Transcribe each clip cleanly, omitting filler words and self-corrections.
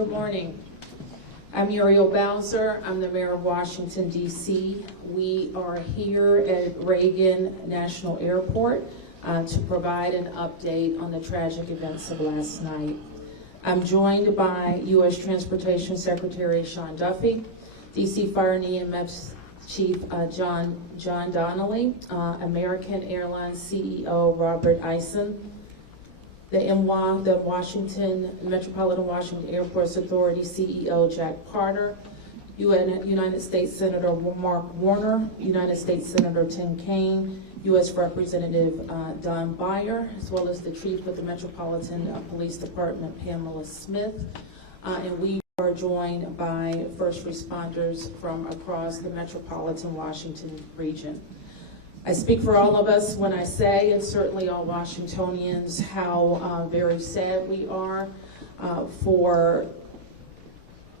Good morning. I'm Muriel Bowser. I'm the mayor of Washington, D.C. We are here at Reagan National Airport to provide an update on the tragic events of last night. I'm joined by U.S. Transportation Secretary Sean Duffy, D.C. Fire and EMS Chief John Donnelly, American Airlines CEO Robert Eisen, the MWA, the Metropolitan Washington Airports Authority CEO Jack Carter, United States Senator Mark Warner, United States Senator Tim Kaine, U.S. Representative Don Beyer, as well as the Chief of the Metropolitan Police Department, Pamela Smith, and we are joined by first responders from across the Metropolitan Washington region. I speak for all of us when I say, and certainly all Washingtonians, how very sad we are for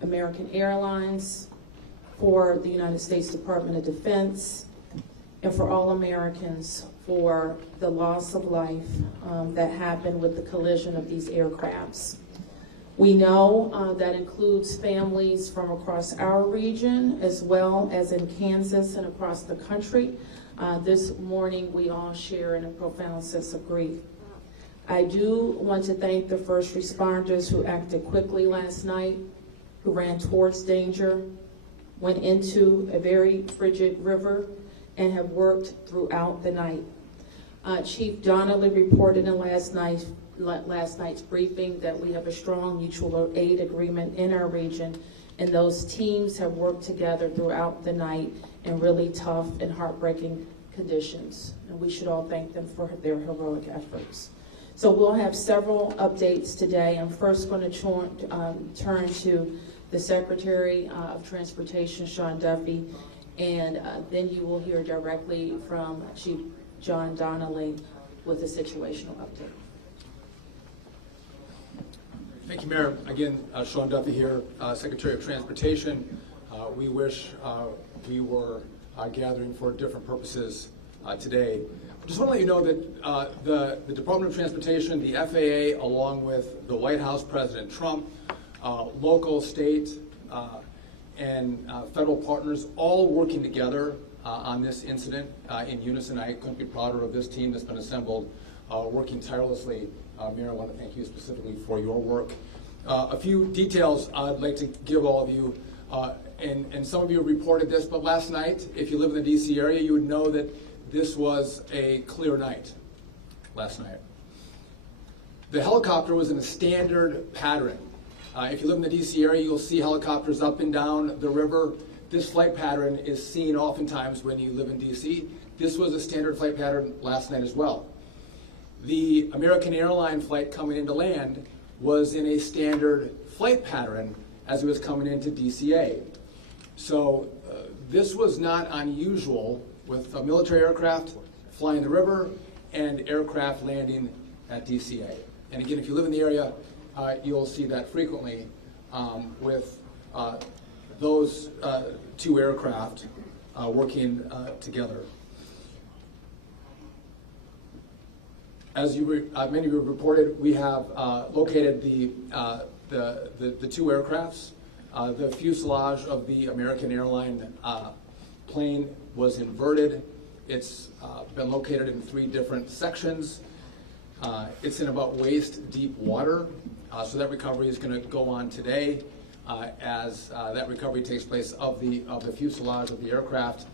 American Airlines, for the United States Department of Defense, and for all Americans for the loss of life that happened with the collision of these aircrafts. We know that includes families from across our region as well as in Kansas and across the country. This morning we all share in a profound sense of grief. I do want to thank the first responders who acted quickly last night, who ran towards danger, went into a very frigid river, and have worked throughout the night. Chief Donnelly reported in last night's briefing that we have a strong mutual aid agreement in our region, and those teams have worked together throughout the night in really tough and heartbreaking conditions, and we should all thank them for their heroic efforts. So we'll have several updates today. I'm first going to turn to the Secretary of Transportation, Sean Duffy, and then you will hear directly from Chief John Donnelly with a situational update. Thank you, Mayor. Again, Sean Duffy here, Secretary of Transportation. We wish we were gathering for different purposes today. I just want to let you know that the Department of Transportation, the FAA, along with the White House, President Trump, local, state, and federal partners, all working together on this incident in unison. I couldn't be prouder of this team that's been assembled, working tirelessly. Mayor, I want to thank you specifically for your work. A few details I'd like to give all of you, and some of you reported this, but last night, if you live in the DC area, you would know that this was a clear night last night. The helicopter was in a standard pattern. If you live in the DC area, you'll see helicopters up and down the river. This flight pattern is seen oftentimes when you live in DC. This was a standard flight pattern last night as well. The American Airlines flight coming into land was in a standard flight pattern as it was coming into DCA. So this was not unusual with a military aircraft flying the river and aircraft landing at DCA. And again, if you live in the area, you'll see that frequently with those two aircraft working together. As many of you reported, we have located the two aircrafts. The fuselage of the American Airlines plane was inverted. It's been located in 3 different sections. It's in about waist-deep water, so that recovery is going to go on today. As that recovery takes place of the fuselage of the aircraft,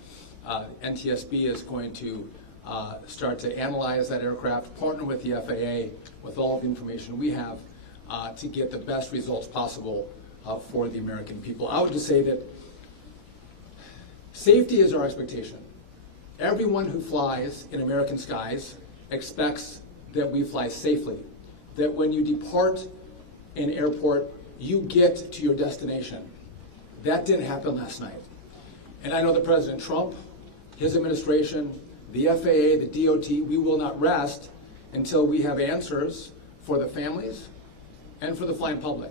NTSB is going to start to analyze that aircraft, partner with the FAA with all of the information we have to get the best results possible for the American people. I would just say that safety is our expectation. Everyone who flies in American skies expects that we fly safely, that when you depart an airport, you get to your destination. That didn't happen last night. And I know that President Trump, his administration, the FAA, the DOT, we will not rest until we have answers for the families and for the flying public.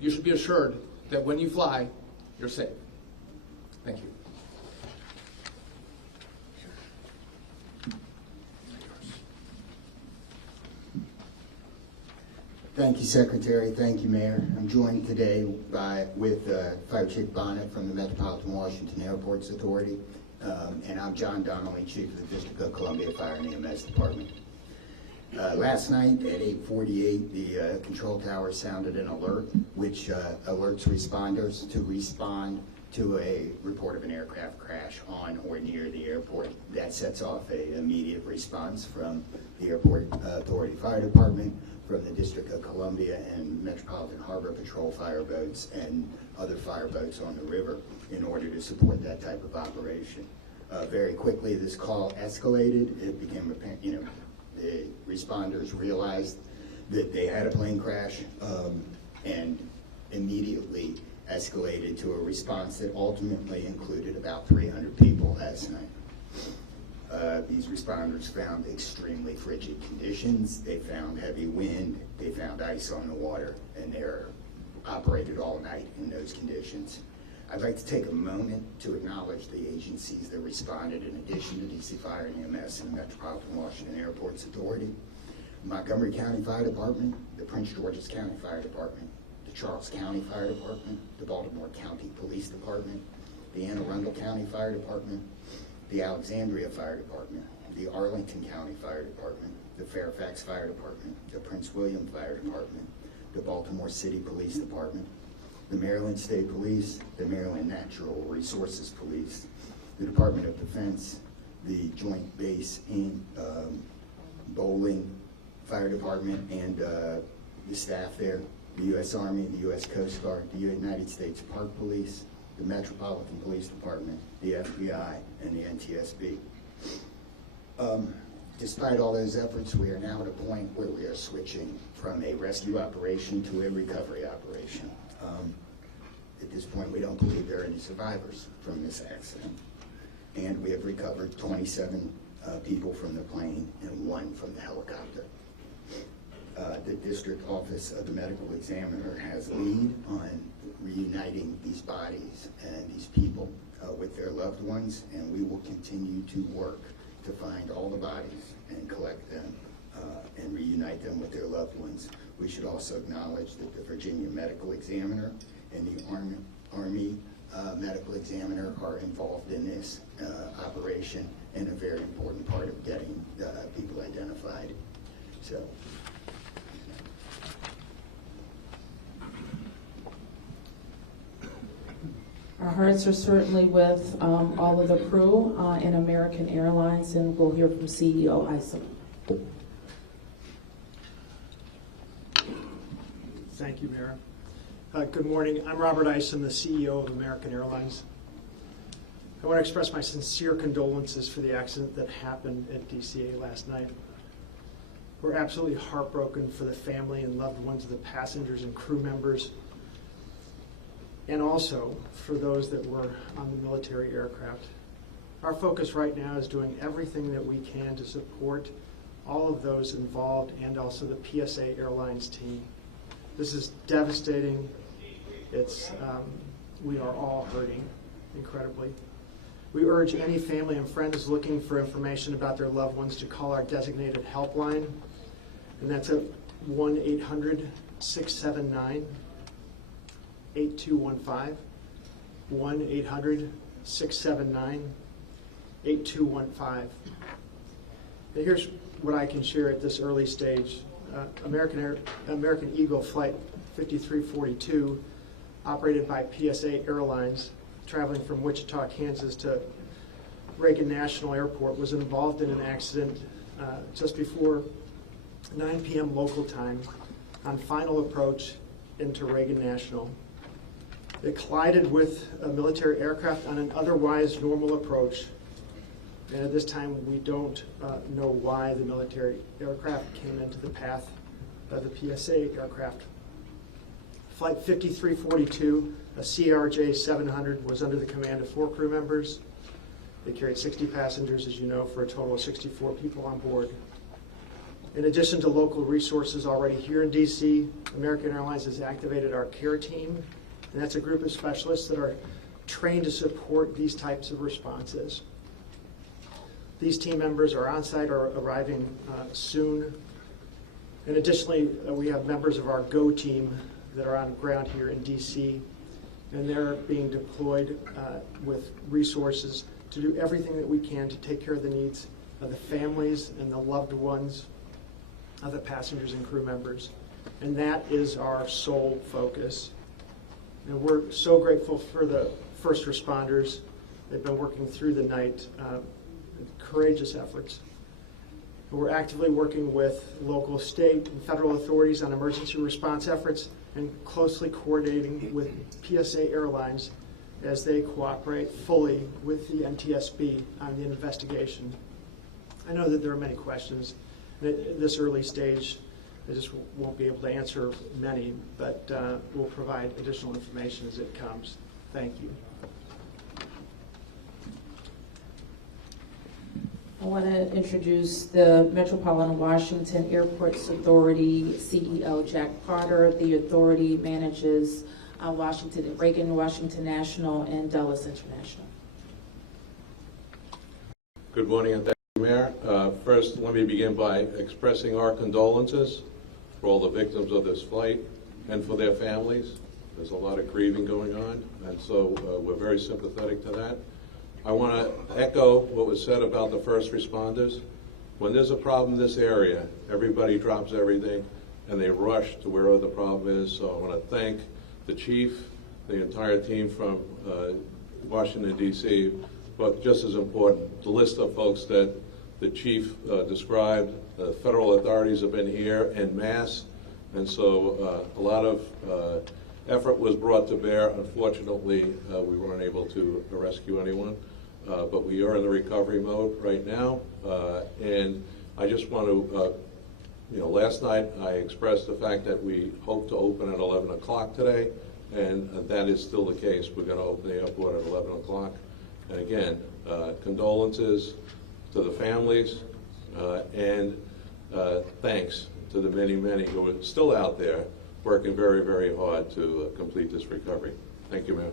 You should be assured that when you fly, you're safe. Thank you. Thank you, Secretary. Thank you, Mayor. I'm joined today with Fire Chief Bonnet from the Metropolitan Washington Airports Authority, and I'm John Donnelly, Chief of the District of Columbia Fire and EMS Department. Last night at 8:48, the control tower sounded an alert, which alerts responders to respond to a report of an aircraft crash on or near the airport. That sets off an immediate response from the Airport Authority Fire Department, from the District of Columbia and Metropolitan Harbor Patrol fire boats and other fire boats on the river in order to support that type of operation. Very quickly, this call escalated. It became apparent, the responders realized that they had a plane crash and immediately escalated to a response that ultimately included about 300 people last night. These responders found extremely frigid conditions. They found heavy wind. They found ice on the water, and they're operated all night in those conditions. I'd like to take a moment to acknowledge the agencies that responded in addition to DC Fire and EMS and the Metropolitan Washington Airports Authority: Montgomery County Fire Department, the Prince George's County Fire Department, the Charles County Fire Department, the Baltimore County Police Department, the Anne Arundel County Fire Department, the Alexandria Fire Department, the Arlington County Fire Department, the Fairfax Fire Department, the Prince William Fire Department, the Baltimore City Police Department, the Maryland State Police, the Maryland Natural Resources Police, the Department of Defense, the Joint Base in Bowling Fire Department and the staff there, the U.S. Army, the U.S. Coast Guard, the United States Park Police, the Metropolitan Police Department, the FBI, and the NTSB. Despite all those efforts, we are now at a point where we are switching from a rescue operation to a recovery operation. At this point, we don't believe there are any survivors from this accident. And we have recovered 27 people from the plane and 1 from the helicopter. The District Office of the Medical Examiner has lead on reuniting these bodies and these people with their loved ones, and we will continue to work to find all the bodies and collect them and reunite them with their loved ones. We should also acknowledge that the Virginia Medical Examiner and the Army Medical Examiner are involved in this operation and a very important part of getting people identified. So. Our hearts are certainly with all of the crew in American Airlines, and we'll hear from CEO Isom. Thank you, Mayor. Good morning. I'm Robert Isom, the CEO of American Airlines. I want to express my sincere condolences for the accident that happened at DCA last night. We're absolutely heartbroken for the family and loved ones of the passengers and crew members, and also for those that were on the military aircraft. Our focus right now is doing everything that we can to support all of those involved and also the PSA Airlines team. This is devastating. We are all hurting incredibly. We urge any family and friends looking for information about their loved ones to call our designated helpline, and that's at 1-800-679-8215, 1-800-679-8215. Now here's what I can share at this early stage. American Eagle Flight 5342, operated by PSA Airlines, traveling from Wichita, Kansas to Reagan National Airport, was involved in an accident just before 9 p.m. local time on final approach into Reagan National. It collided with a military aircraft on an otherwise normal approach. And at this time, we don't know why the military aircraft came into the path of the PSA aircraft. Flight 5342, a CRJ 700, was under the command of 4 crew members. They carried 60 passengers, as you know, for a total of 64 people on board. In addition to local resources already here in DC, American Airlines has activated our care team, and that's a group of specialists that are trained to support these types of responses. These team members are on site or arriving soon. And additionally, we have members of our GO team that are on ground here in DC, and they're being deployed with resources to do everything that we can to take care of the needs of the families and the loved ones of the passengers and crew members. And that is our sole focus. And we're so grateful for the first responders. They've been working through the night, courageous efforts. We're actively working with local, state, and federal authorities on emergency response efforts and closely coordinating with PSA Airlines as they cooperate fully with the NTSB on the investigation. I know that there are many questions at this early stage. I just won't be able to answer many, but we'll provide additional information as it comes. Thank you. I want to introduce the Metropolitan Washington Airports Authority CEO, Jack Potter. The authority manages Reagan Washington National and Dulles International. Good morning and thank you, Mayor. First, let me begin by expressing our condolences for all the victims of this flight and for their families. There's a lot of grieving going on, and so we're very sympathetic to that. I want to echo what was said about the first responders. When there's a problem in this area, everybody drops everything and they rush to wherever the problem is. So I want to thank the chief, the entire team from Washington, D.C., but just as important, the list of folks that the chief described. The federal authorities have been here en masse, and so a lot of effort was brought to bear. Unfortunately, we weren't able to rescue anyone. But we are in the recovery mode right now, and I just want to, last night I expressed the fact that we hope to open at 11 o'clock today, and that is still the case. We're going to open the airport at 11 o'clock. And again, condolences to the families, and thanks to the many, many who are still out there working very, very hard to complete this recovery. Thank you, Mayor.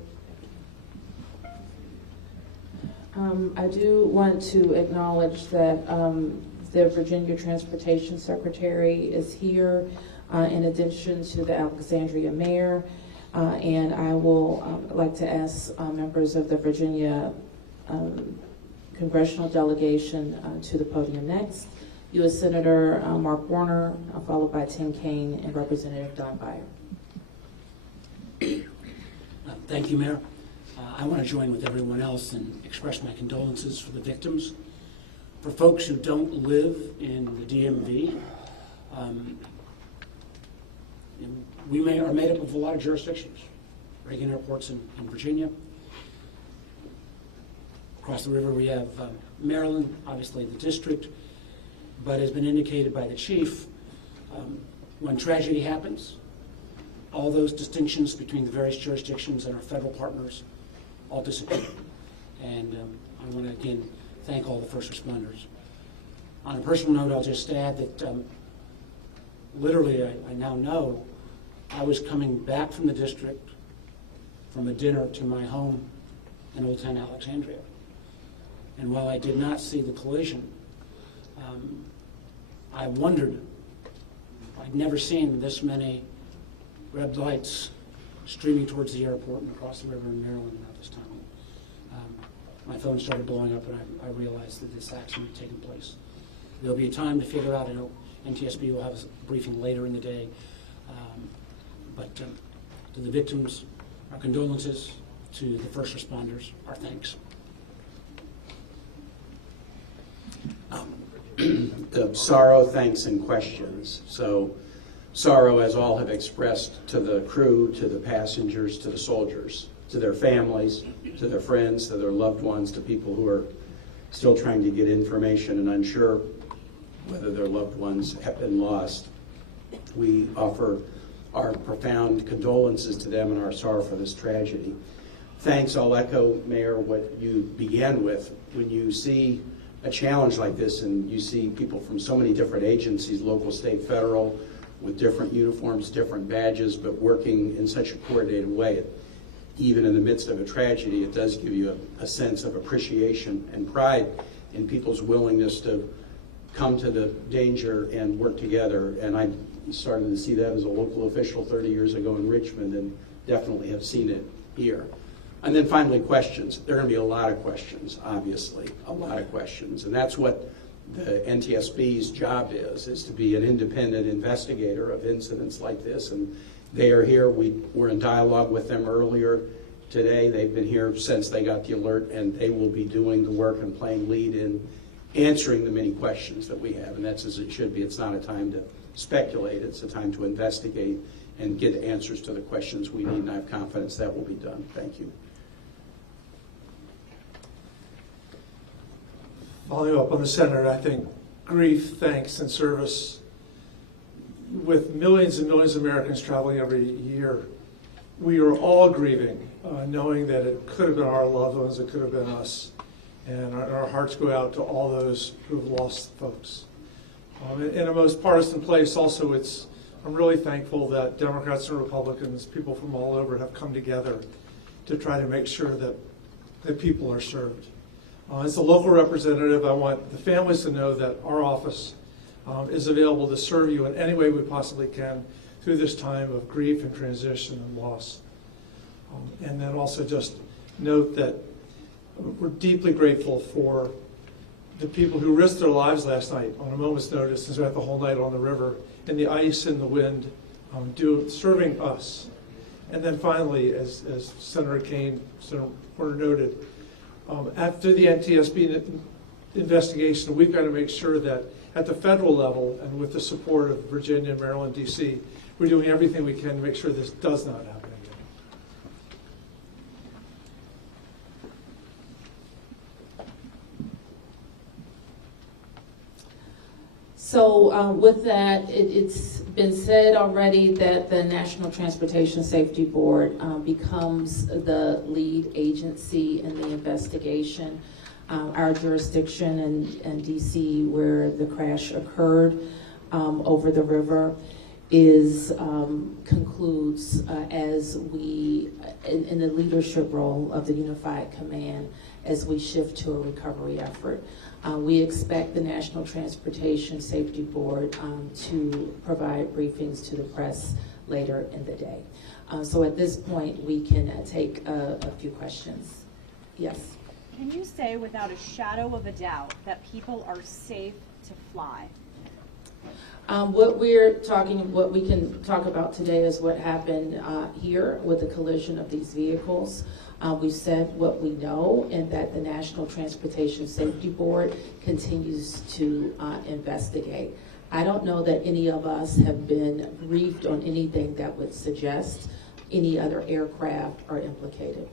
I do want to acknowledge that the Virginia Transportation Secretary is here, in addition to the Alexandria Mayor, and I will like to ask members of the Virginia Congressional Delegation to the podium next. U.S. Senator Mark Warner, followed by Tim Kaine and Representative Don Beyer. Thank you, Mayor. I want to join with everyone else and express my condolences for the victims. For folks who don't live in the DMV, we are made up of a lot of jurisdictions. Reagan Airport's in Virginia. Across the river we have Maryland, obviously the district, but as been indicated by the chief, when tragedy happens, all those distinctions between the various jurisdictions and our federal partners all disappear. And I want to again thank all the first responders. On a personal note, I'll just add that literally I now know I was coming back from the district from a dinner to my home in Old Town Alexandria. And while I did not see the collision, I wondered, I'd never seen this many red lights streaming towards the airport and across the river in Maryland at this time. My phone started blowing up and I realized that this accident had taken place. There'll be a time to figure out, I know NTSB will have a briefing later in the day, but to the victims, our condolences. To the first responders, our thanks. Sorrow, thanks, and questions. So sorrow, as all have expressed, to the crew, to the passengers, to the soldiers, to their families, to their friends, to their loved ones, to people who are still trying to get information and unsure whether their loved ones have been lost. We offer our profound condolences to them and our sorrow for this tragedy. Thanks, I'll echo, Mayor, what you began with. When you see a challenge like this and you see people from so many different agencies, local, state, federal, with different uniforms, different badges, but working in such a coordinated way, even in the midst of a tragedy, it does give you a sense of appreciation and pride in people's willingness to come to the danger and work together. And I started to see that as a local official 30 years ago in Richmond, and definitely have seen it here. And then finally, questions. There are going to be a lot of questions, obviously, a lot of questions. And that's what the NTSB's job is to be an independent investigator of incidents like this. And they are here. We were in dialogue with them earlier today. They've been here since they got the alert, and they will be doing the work and playing lead in answering the many questions that we have. And that's as it should be. It's not a time to speculate. It's a time to investigate and get answers to the questions we need, and I have confidence that will be done. Thank you. Following up on the Senator, I think grief, thanks, and service, with millions and millions of Americans traveling every year, we are all grieving, knowing that it could have been our loved ones, it could have been us. And our hearts go out to all those who have lost folks. In a most partisan place also, I'm really thankful that Democrats and Republicans, people from all over, have come together to try to make sure that people are served. As a local representative, I want the families to know that our office is available to serve you in any way we possibly can through this time of grief and transition and loss. And then also just note that we're deeply grateful for the people who risked their lives last night on a moment's notice and spent the whole night on the river in the ice and the wind, serving us. And then finally, as Senator Kane, Senator Porter noted, after the NTSB investigation, we've got to make sure that at the federal level and with the support of Virginia, Maryland, D.C., we're doing everything we can to make sure this does not happen again. So with that, it's been said already that the National Transportation Safety Board becomes the lead agency in the investigation. Our jurisdiction in DC, where the crash occurred over the river, concludes as we, in the leadership role of the Unified Command, as we shift to a recovery effort. We expect the National Transportation Safety Board to provide briefings to the press later in the day. So at this point, we can take a few questions. Yes? Can you say without a shadow of a doubt that people are safe to fly? What we can talk about today is what happened here with the collision of these vehicles. We said what we know, and that the National Transportation Safety Board continues to investigate. I don't know that any of us have been briefed on anything that would suggest any other aircraft are implicated.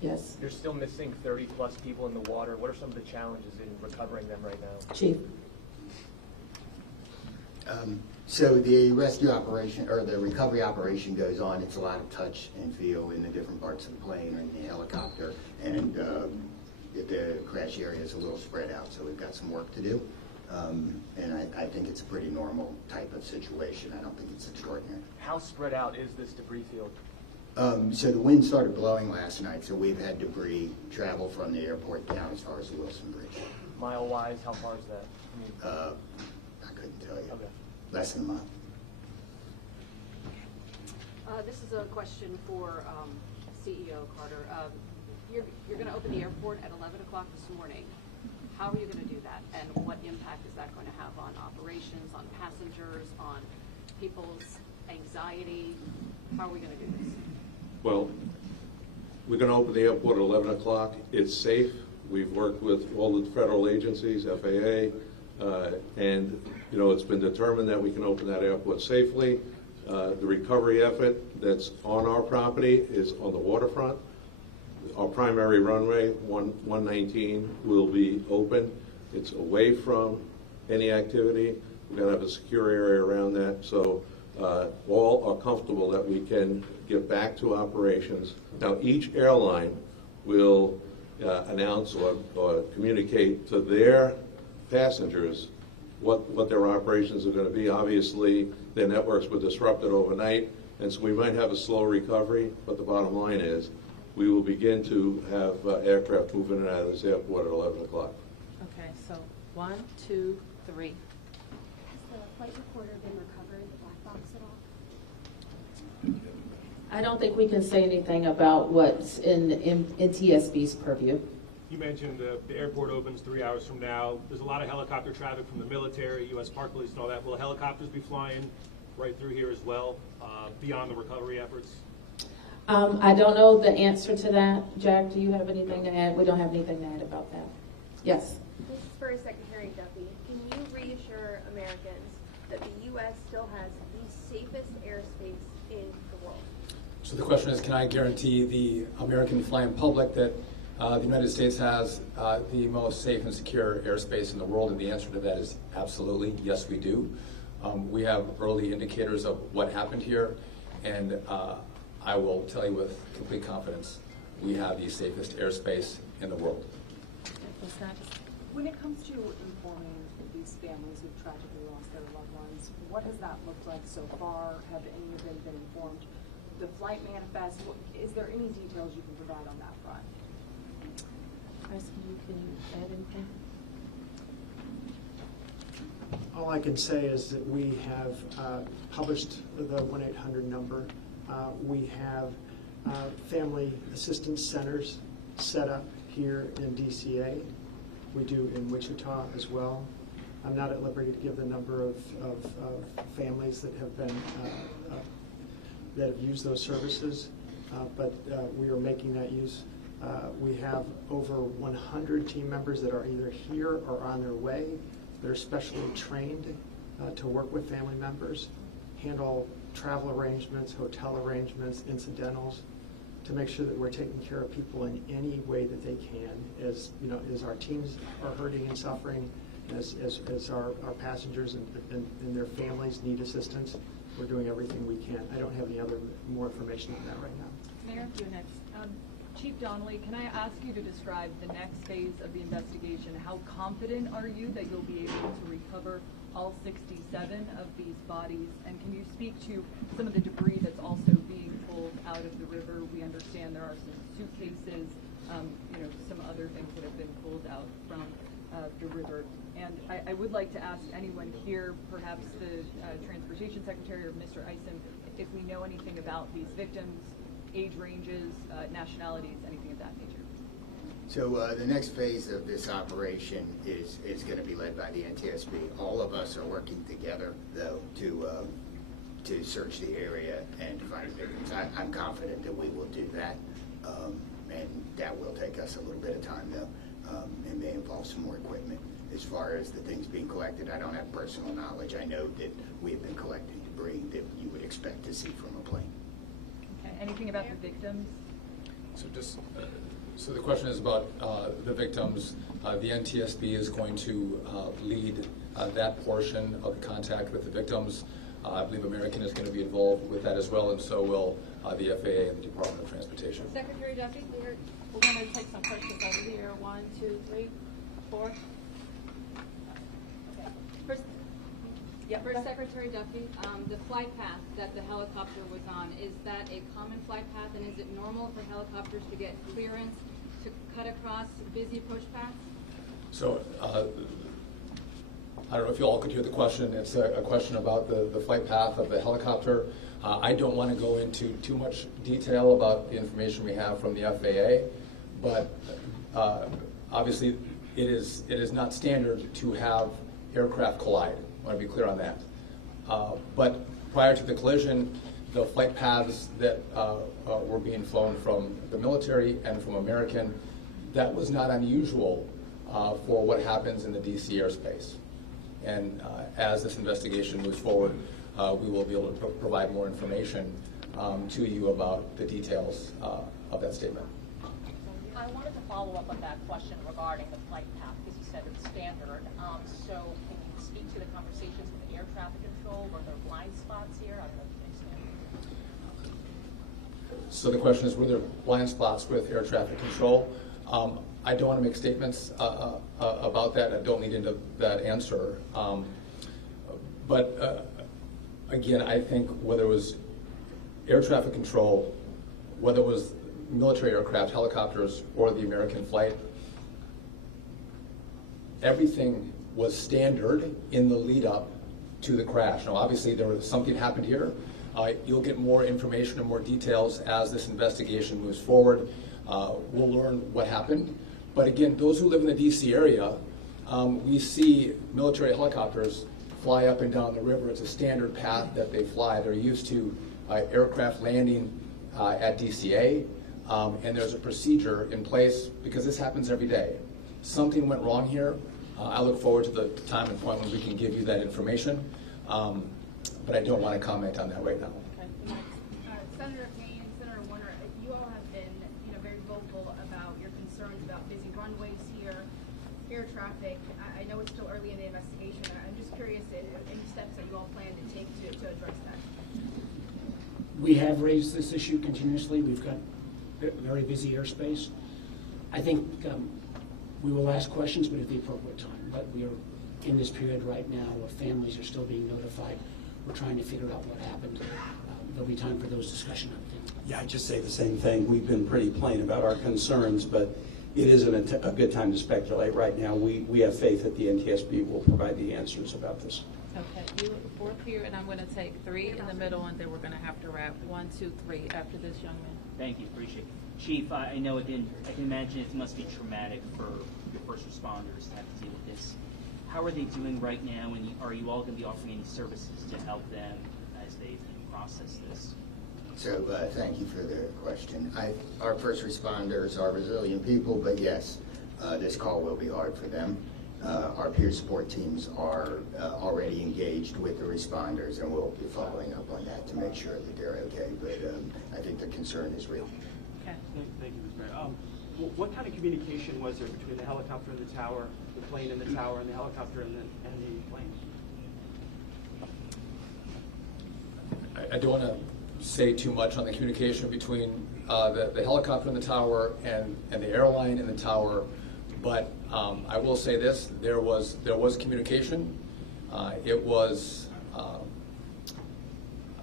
Yes? You're still missing 30 plus people in the water. What are some of the challenges in recovering them right now? Chief? So the rescue operation, or the recovery operation goes on. It's a lot of touch and feel in the different parts of the plane or in the helicopter, and the crash area is a little spread out, so we've got some work to do. And I think it's a pretty normal type of situation. I don't think it's extraordinary. How spread out is this debris field? So the wind started blowing last night, so we've had debris travel from the airport down as far as the Wilson Bridge. Mile-wise, how far is that? I couldn't tell you. Okay. Less than a mile. This is a question for CEO Carter. You're going to open the airport at 11 o'clock this morning. How are you going to do that? And what impact is that going to have on operations, on passengers, on people's anxiety? How are we going to do this? Well, we're going to open the airport at 11 o'clock. It's safe. We've worked with all the federal agencies, FAA, and it's been determined that we can open that airport safely. The recovery effort that's on our property is on the waterfront. Our primary runway, 119, will be open. It's away from any activity. We're going to have a secure area around that, so all are comfortable that we can get back to operations. Now, each airline will announce or communicate to their passengers what their operations are going to be. Obviously, their networks were disrupted overnight, and so we might have a slow recovery, but the bottom line is we will begin to have aircraft moving in and out of this airport at 11 o'clock. Okay, so 1, 2, 3. Has the flight recorder been recovered, the black box at all? I don't think we can say anything about what's in TSB's purview. You mentioned the airport opens 3 hours from now. There's a lot of helicopter traffic from the military, U.S. Park Police and all that. Will helicopters be flying right through here as well, beyond the recovery efforts? I don't know the answer to that. Jack, do you have anything to add? We don't have anything to add about that. Yes. This is for Secretary Duffy. Can you reassure Americans that the U.S. still has the safest airspace in the world? So the question is, can I guarantee the American flying public that the United States has the most safe and secure airspace in the world? And the answer to that is absolutely, yes, we do. We have early indicators of what happened here, and I will tell you with complete confidence, we have the safest airspace in the world. When it comes to informing these families who've tragically lost their loved ones, what has that looked like so far? Have any of them been informed? The flight manifest, is there any details you can provide on that front? Can you add anything? All I can say is that we have published the 1-800 number. We have family assistance centers set up here in DCA. We do in Wichita as well. I'm not at liberty to give the number of families that have been that have used those services, but we are making that use. We have over 100 team members that are either here or on their way. They're specially trained to work with family members, handle travel arrangements, hotel arrangements, incidentals, to make sure that we're taking care of people in any way that they can. As you know, as our teams are hurting and suffering, as our passengers and their families need assistance, we're doing everything we can. I don't have any more information on that right now. Mayor, you're next. Chief Donnelly, can I ask you to describe the next phase of the investigation? How confident are you that you'll be able to recover all 67 of these bodies? And can you speak to some of the debris that's also being pulled out of the river? We understand there are some suitcases, some other things that have been pulled out from the river. And I would like to ask anyone here, perhaps the Transportation Secretary or Mr. Eisen, if we know anything about these victims, age ranges, nationalities, anything of that nature. So the next phase of this operation is going to be led by the NTSB. All of us are working together, though, to search the area and to find victims. I'm confident that we will do that, and that will take us a little bit of time, though, and may involve some more equipment. As far as the things being collected, I don't have personal knowledge. I know that we have been collecting debris that you would expect to see from a plane. Okay. Anything about the victims? So the question is about the victims. The NTSB is going to lead that portion of the contact with the victims. I believe American is going to be involved with that as well, and so will the FAA and the Department of Transportation. Secretary Duffy, we're going to take some questions over here. 1, 2, 3, 4. Okay. First, Secretary Duffy, the flight path that the helicopter was on, is that a common flight path, and is it normal for helicopters to get clearance to cut across busy push paths? So I don't know if you all could hear the question. It's a question about the flight path of the helicopter. I don't want to go into too much detail about the information we have from the FAA, but obviously it is not standard to have aircraft collide. I want to be clear on that. But prior to the collision, the flight paths that were being flown from the military and from American, that was not unusual for what happens in the DC airspace. And as this investigation moves forward, we will be able to provide more information to you about the details of that statement. I wanted to follow up on that question regarding the flight path, because you said it's standard. So can you speak to the conversations with the air traffic control? Were there blind spots here? I don't know if you understand. So the question is, were there blind spots with air traffic control? I don't want to make statements about that. I don't need into that answer. But again, I think whether it was air traffic control, whether it was military aircraft, helicopters, or the American flight, everything was standard in the lead up to the crash. Now, obviously, something happened here. You'll get more information and more details as this investigation moves forward. We'll learn what happened. But again, those who live in the DC area, we see military helicopters fly up and down the river. It's a standard path that they fly. They're used to aircraft landing at DCA, and there's a procedure in place because this happens every day. Something went wrong here. I look forward to the time and point when we can give you that information, but I don't want to comment on that right now. Senator Payne and Senator Warner, you all have been, very vocal about your concerns about busy runways here, air traffic. I know it's still early in the investigation. I'm just curious any steps that you all plan to take to address that. We have raised this issue continuously. We've got very busy airspace. I think we will ask questions, but at the appropriate time. But we are in this period right now where families are still being notified. We're trying to figure out what happened. There'll be time for those discussions, I think. Yeah, I just say the same thing. We've been pretty plain about our concerns, but it isn't a good time to speculate right now. We have faith that the NTSB will provide the answers about this. Okay, you look fourth here, and I'm going to take 3 in the middle, and then we're going to have to wrap 1, 2, 3 after this young man. Thank you, appreciate it. Chief, I know I can imagine it must be traumatic for your first responders to have to deal with this. How are they doing right now, and are you all going to be offering any services to help them as they process this? So thank you for the question. Our first responders are resilient people, but yes, this call will be hard for them. Our peer support teams are already engaged with the responders, and we'll be following up on that to make sure that they're okay. But I think the concern is real. Okay. Thank you, Ms. Mayor. What kind of communication was there between the helicopter and the tower, the plane and the tower, and the helicopter and the plane? I don't want to say too much on the communication between the helicopter and the tower and the airline and the tower, but I will say this: there was communication. It was I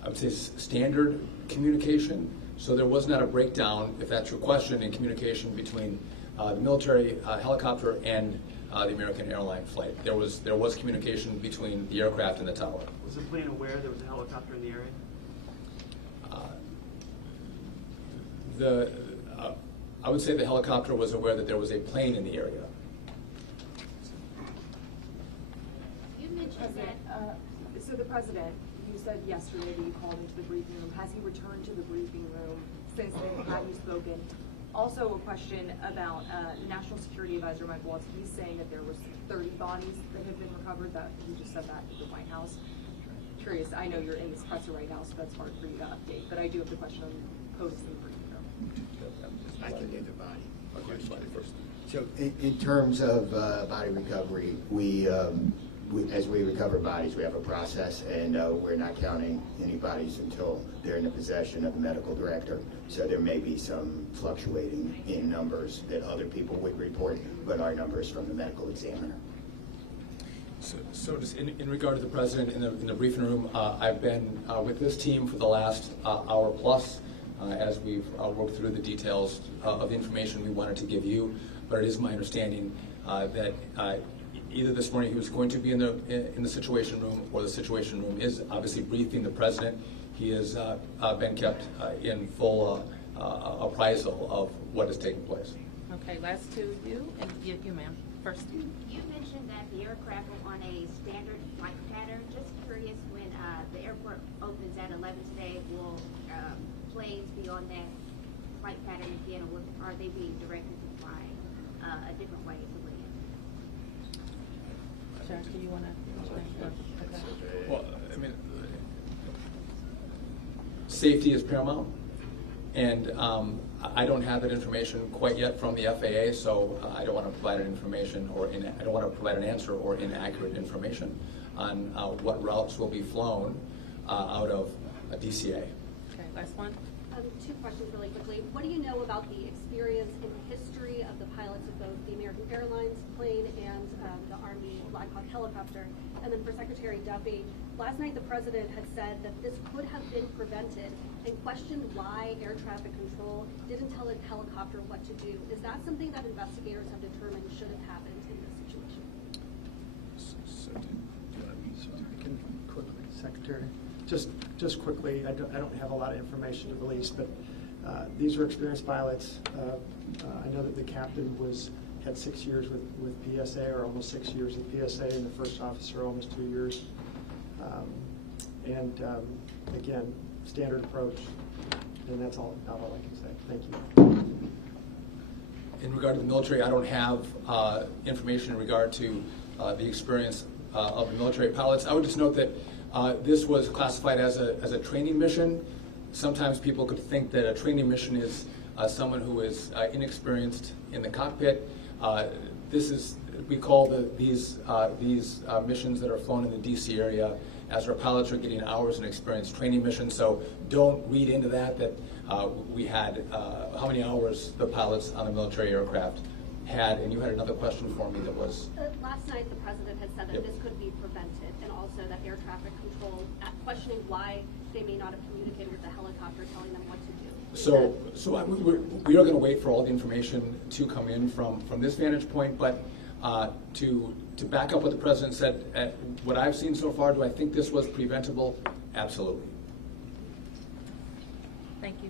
would say standard communication. So there was not a breakdown, if that's your question, in communication between the military helicopter and the American Airlines flight. There was communication between the aircraft and the tower. Was the plane aware there was a helicopter in the area? I would say the helicopter was aware that there was a plane in the area. You mentioned that. So the president, you said yesterday that you called into the briefing room. Has he returned to the briefing room since then? Have you spoken? Also, a question about the National Security Advisor, Mike Waltz. He's saying that there was 30 bodies that have been recovered. That he just said that at the White House. Curious. I know you're in this presser right now, so that's hard for you to update. But I do have the question posed in the briefing room. I can give the body. So in terms of body recovery, we as we recover bodies, we have a process, and we're not counting any bodies until they're in the possession of the medical director. So there may be some fluctuating in numbers that other people would report, but our numbers from the medical examiner. So just in regard to the president in the briefing room, I've been with this team for the last hour plus as we've worked through the details of the information we wanted to give you. But it is my understanding that either this morning he was going to be in the situation room, or the situation room is obviously briefing the president. He has been kept in full appraisal of what is taking place. Okay, last two, you and you, ma'am. First. You mentioned that the aircraft were on a standard flight pattern. Just curious, when the airport opens at 11 today, will planes be on that flight pattern again, or are they being directed to flying a different way to land? Josh, do you want to? Okay. Well, I mean, safety is paramount, and I don't have that information quite yet from the FAA, so I don't want to provide an information I don't want to provide an answer or inaccurate information on what routes will be flown out of DCA. Okay, last one. Two questions really quickly. What do you know about the experience and history of the pilots of both the American Airlines plane and the Army Black Hawk helicopter? And then for Secretary Duffy, last night the president had said that this could have been prevented and questioned why air traffic control didn't tell a helicopter what to do. Is that something that investigators have determined should have happened in this situation? I can quickly, Secretary. Just quickly, I don't have a lot of information to release, but these are experienced pilots. I know that the captain had 6 years with PSA, or almost 6 years with PSA, and the first officer almost 2 years. Again, standard approach, and that's about all I can say. Thank you. In regard to the military, I don't have information in regard to the experience of the military pilots. I would just note that this was classified as a training mission. Sometimes people could think that a training mission is someone who is inexperienced in the cockpit. We call these missions that are flown in the DC area as our pilots are getting hours in experience training missions. So don't read into that we had how many hours the pilots on the military aircraft had. And you had another question for me that was? Last night the president had said that this could be prevented, and also that air traffic control, questioning why they may not have communicated with the helicopter telling them what to do. We are going to wait for all the information to come in from this vantage point, but to back up what the president said, what I've seen so far, do I think this was preventable? Absolutely. Thank you.